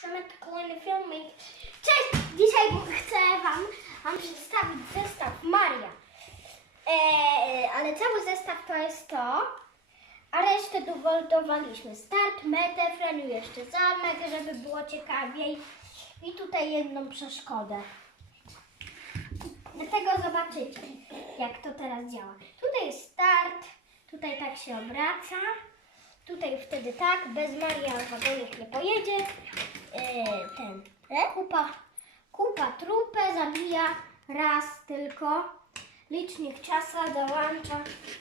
Przemek, kolejny filmik. Cześć! Dzisiaj chcę Wam, wam przedstawić zestaw Maria. Eee, ale cały zestaw to jest to, a resztę dowoltowaliśmy. Start, metę, Freniu jeszcze zamek, żeby było ciekawiej. I tutaj jedną przeszkodę. Dlatego zobaczycie, jak to teraz działa. Tutaj jest start, tutaj tak się obraca. Tutaj wtedy tak, bez Maria wagonik nie pojedzie. Yy, ten, kupa, kupa trupę zabija raz tylko. Licznik czasa dołącza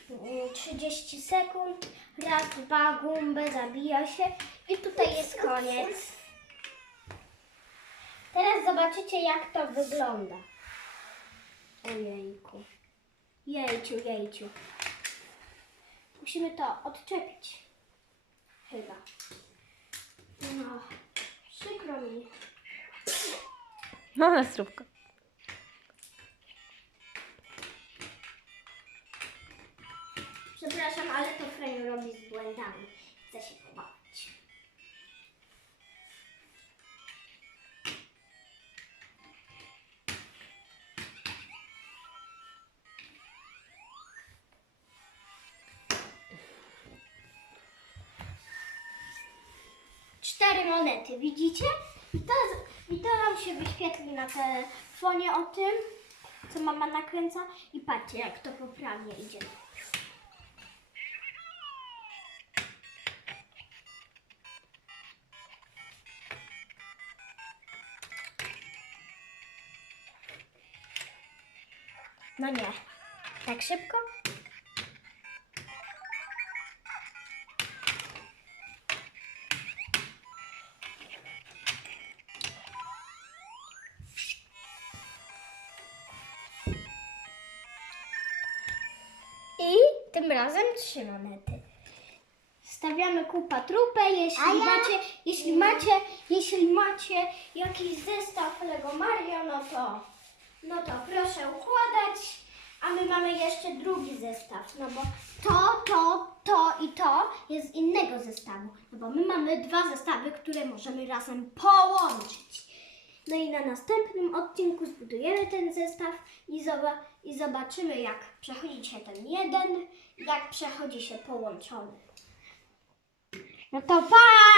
yy, 30 sekund. Raz, dwa, gumbę zabija się i tutaj jest koniec. Teraz zobaczycie jak to wygląda. Ojejku. Jejciu, jejciu. Musimy to odczepić. Chyba. No, No, na sróbko. Przepraszam, ale to Freniu robi z błędami. Chcę się pobawić. Cztery monety, widzicie? I to, I to nam się wyświetli na telefonie o tym, co mama nakręca. I patrzcie, jak to poprawnie idzie. No nie. Tak szybko? Tym razem trzy monety. Stawiamy kupa trupę, jeśli ja- macie, jeśli macie, jeśli macie jakiś zestaw Lego Mario, no to, no to proszę układać, a my mamy jeszcze drugi zestaw, no bo to, to, to i to jest z innego zestawu, no bo my mamy dwa zestawy, które możemy razem połączyć. Na następnym odcinku zbudujemy ten zestaw i, i zobaczymy, jak przechodzi się ten jeden, jak przechodzi się połączony. No to pa!